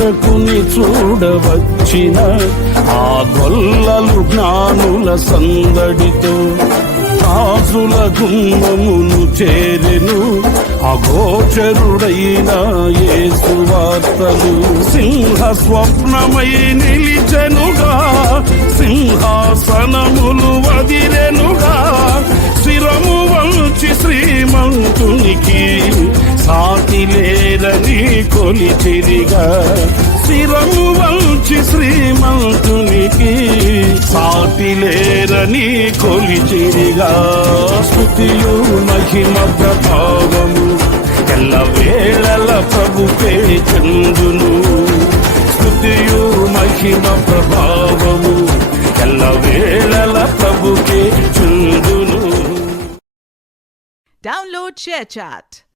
రక్షకుని చూడవచ్చిన ఆ గొల్లలు జ్ఞానుల సందడితో రాజుల గుమ్మమును చేరెను అగోచరుడైన యేసు వార్తలు. సింహ స్వప్నమై నిలిచెనుగా, సింహాసనములు వదిరెనుగా, శిరము వంచి శ్రీమంతునికి సాటి లేరని కొలిచిరిగా. శిరము వంచి శ్రీమంతునికి సాటి లేరని కొలిచిరిగా. స్తుతియు మహిమ ప్రభావము ఎల్లవేళల ప్రభుకే చెందును. స్తుతియు మహిమ ప్రభావము ఎల్లవేళల ప్రభుకే చెందును. Download ShareChat.